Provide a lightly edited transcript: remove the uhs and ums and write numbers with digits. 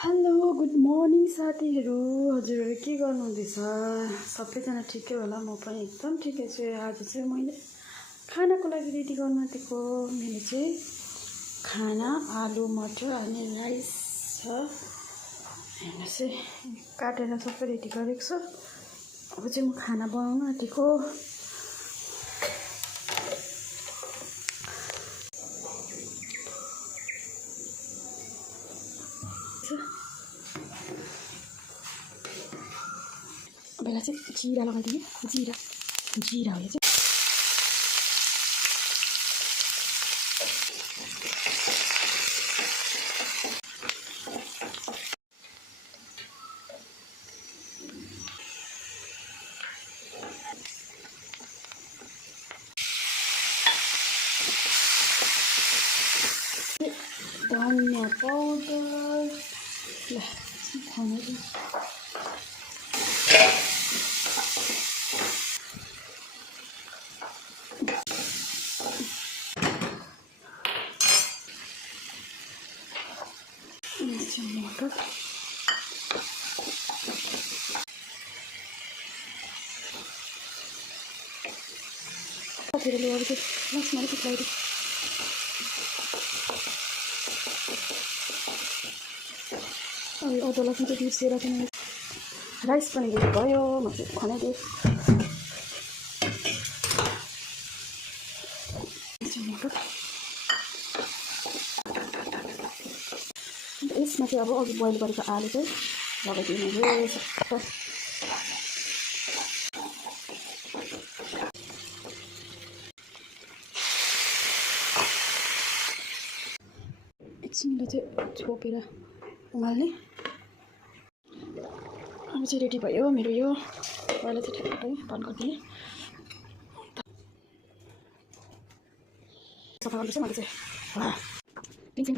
Hello good morning साथीहरू। हजुरहरू के गर्नुहुँदैछ? सबैजना ठिकै होला, म पनि एकदम ठिकै छु। आज चाहिँ मैले खानाको लागि रेडी गर्न आँटेको। मेरो चाहिँ खाना आलु मटर अनि राइस छ। हेर्नुहोस् है, काटेर सबै रेडी गरेको छु। अब चाहिँ म खाना बनाउन आँटेको। बेला चाहिँ जिरा लगाइदिने। जिरा हो यो चाहिँ। धनिया पाउडर ल खाना मटर साथीहरूले अरू चाहिँ लास्टमा अलिकति लगाइदियो। अनि अदुवा लसुन चाहिँ बिर्सेर पनि राइस पनि रेडी भयो। म चाहिँ खनाइदिएँ। मटर अन्त यसमा चाहिँ अब अघि बोइल गरेको आलु चाहिँ लगाइदिनु अरे सबै। एकछिनले चाहिँ छोपेर उमाल्ने। अब चाहिँ रेडी भयो मेरो यो। पहिला चाहिँ ठ्याक्कै बन्द गरिदिएँ। सफा गर्नु चाहिँ मैले चाहिँ